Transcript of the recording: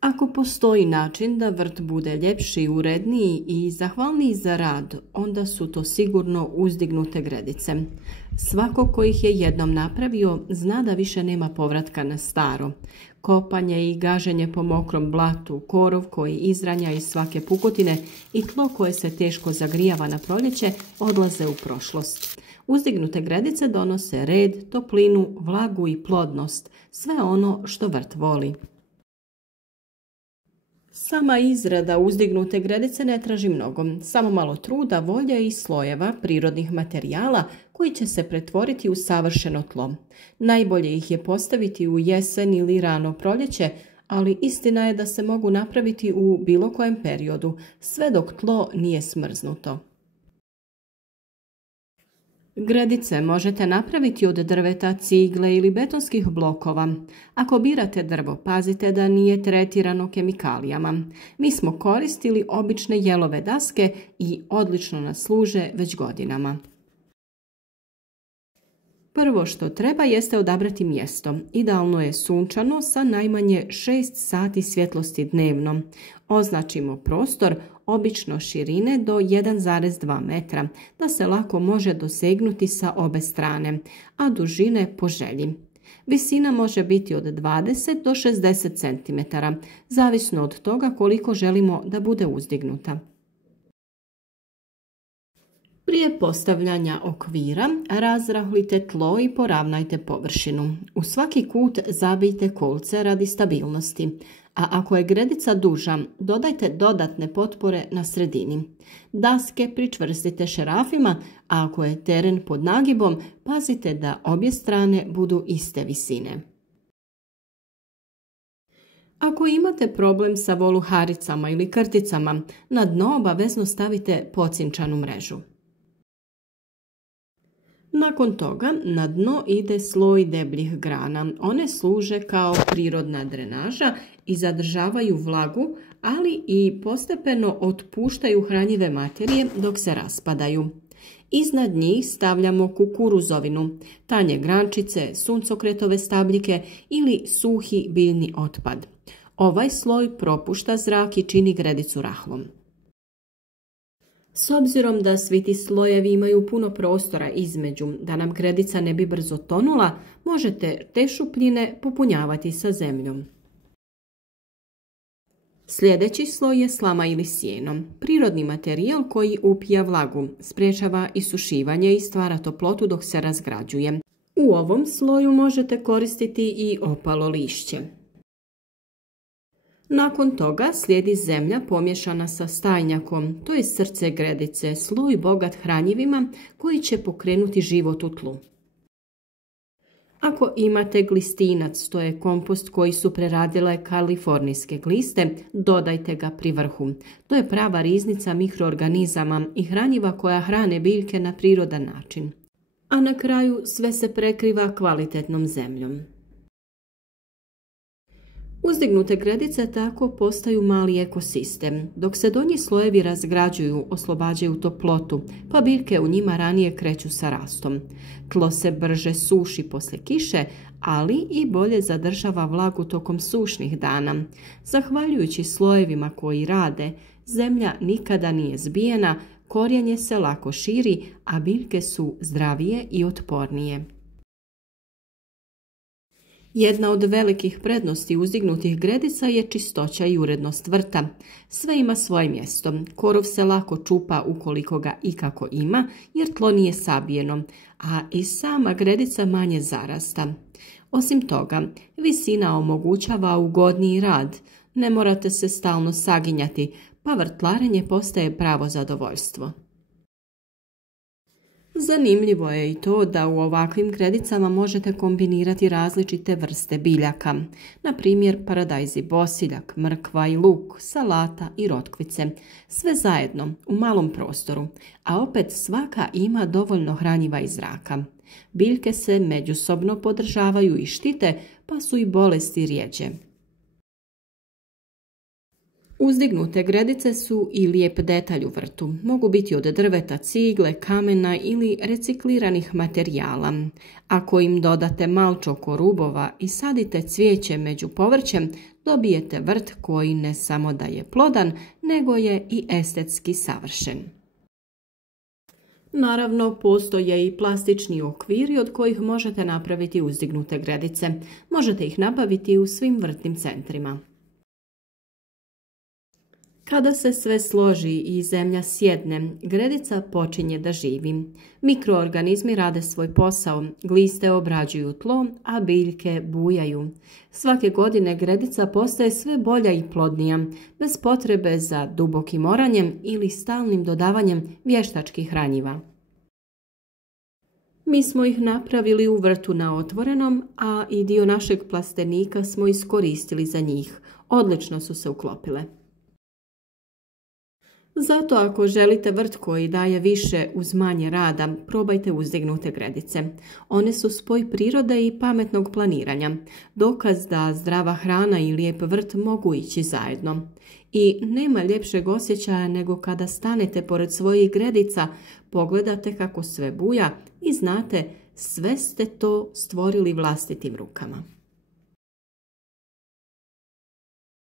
Ako postoji način da vrt bude ljepši, uredniji i zahvalniji za rad, onda su to sigurno uzdignute gredice. Svako ko ih je jednom napravio zna da više nema povratka na staro. Kopanje i gaženje po mokrom blatu, korov koji izranja iz svake pukotine i tlo koje se teško zagrijava na proljeće odlaze u prošlost. Uzdignute gredice donose red, toplinu, vlagu i plodnost, sve ono što vrt voli. Sama izrada uzdignute gredice ne traži mnogo, samo malo truda, volje i slojeva prirodnih materijala koji će se pretvoriti u savršeno tlo. Najbolje ih je postaviti u jesen ili rano proljeće, ali istina je da se mogu napraviti u bilo kojem periodu, sve dok tlo nije smrznuto. Gredice možete napraviti od drveta, cigle ili betonskih blokova. Ako birate drvo, pazite da nije tretirano kemikalijama. Mi smo koristili obične jelove daske i odlično nas služe već godinama. Prvo što treba jeste odabrati mjesto. Idealno je sunčano sa najmanje 6 sati svjetlosti dnevno. Označimo prostor, obično širine do 1,2 metra, da se lako može dosegnuti sa obe strane, a dužine po želji. Visina može biti od 20 do 60 cm, zavisno od toga koliko želimo da bude uzdignuta. Prije postavljanja okvira razrahlite tlo i poravnajte površinu. U svaki kut zabijte kolce radi stabilnosti, a ako je gredica duža, dodajte dodatne potpore na sredini. Daske pričvrstite šerafima, a ako je teren pod nagibom, pazite da obje strane budu iste visine. Ako imate problem sa voluharicama ili krticama, na dno obavezno stavite pocinčanu mrežu. Nakon toga na dno ide sloj debljih grana. One služe kao prirodna drenaža i zadržavaju vlagu, ali i postepeno otpuštaju hranjive materije dok se raspadaju. Iznad njih stavljamo kukuruzovinu, tanje grančice, suncokretove stabljike ili suhi biljni otpad. Ovaj sloj propušta zrak i čini gredicu rahlom. S obzirom da svi ti slojevi imaju puno prostora između, da nam gredica ne bi brzo tonula, možete te šupljine popunjavati sa zemljom. Sljedeći sloj je slama ili sjeno, prirodni materijal koji upija vlagu, sprječava isušivanje i stvara toplotu dok se razgrađuje. U ovom sloju možete koristiti i opalo lišće. Nakon toga slijedi zemlja pomiješana sa stajnjakom, to je srce gredice, sloj bogat hranjivima koji će pokrenuti život u tlu. Ako imate glistinac, to je kompost koji su preradile kalifornijske gliste, dodajte ga pri vrhu. To je prava riznica mikroorganizama i hranjiva koja hrane biljke na prirodan način. A na kraju sve se prekriva kvalitetnom zemljom. Uzdignute gredice tako postaju mali ekosistem. Dok se donji slojevi razgrađuju, oslobađaju toplotu, pa biljke u njima ranije kreću sa rastom. Tlo se brže suši poslije kiše, ali i bolje zadržava vlagu tokom sušnih dana. Zahvaljujući slojevima koji rade, zemlja nikada nije zbijena, korijenje se lako širi, a biljke su zdravije i otpornije. Jedna od velikih prednosti uzdignutih gredica je čistoća i urednost vrta. Sve ima svoje mjesto. Korov se lako čupa ukoliko ga ikako ima, jer tlo nije sabijeno, a i sama gredica manje zarasta. Osim toga, visina omogućava ugodniji rad. Ne morate se stalno saginjati, pa vrtlarenje postaje pravo zadovoljstvo. Zanimljivo je i to da u ovakvim gredicama možete kombinirati različite vrste biljaka, na primjer paradajzi bosiljak, mrkva i luk, salata i rotkvice, sve zajedno u malom prostoru, a opet svaka ima dovoljno hranjiva i zraka. Biljke se međusobno podržavaju i štite, pa su i bolesti rjeđe. Uzdignute gredice su i lijep detalj u vrtu. Mogu biti od drveta, cigle, kamena ili recikliranih materijala. Ako im dodate malčo korubova i sadite cvijeće među povrćem, dobijete vrt koji ne samo da je plodan, nego je i estetski savršen. Naravno, postoje i plastični okviri od kojih možete napraviti uzdignute gredice. Možete ih nabaviti u svim vrtnim centrima. Kada se sve složi i zemlja sjedne, gredica počinje da živi. Mikroorganizmi rade svoj posao, gliste obrađuju tlo, a biljke bujaju. Svake godine gredica postaje sve bolja i plodnija, bez potrebe za dubokim oranjem ili stalnim dodavanjem vještačkih hranjiva. Mi smo ih napravili u vrtu na otvorenom, a i dio našeg plastenika smo iskoristili za njih. Odlično su se uklopile. Zato ako želite vrt koji daje više uz manje rada, probajte uzdignute gredice. One su spoj prirode i pametnog planiranja. Dokaz da zdrava hrana i lijep vrt mogu ići zajedno. I nema ljepšeg osjećaja nego kada stanete pored svojih gredica, pogledate kako sve buja i znate sve ste to stvorili vlastitim rukama.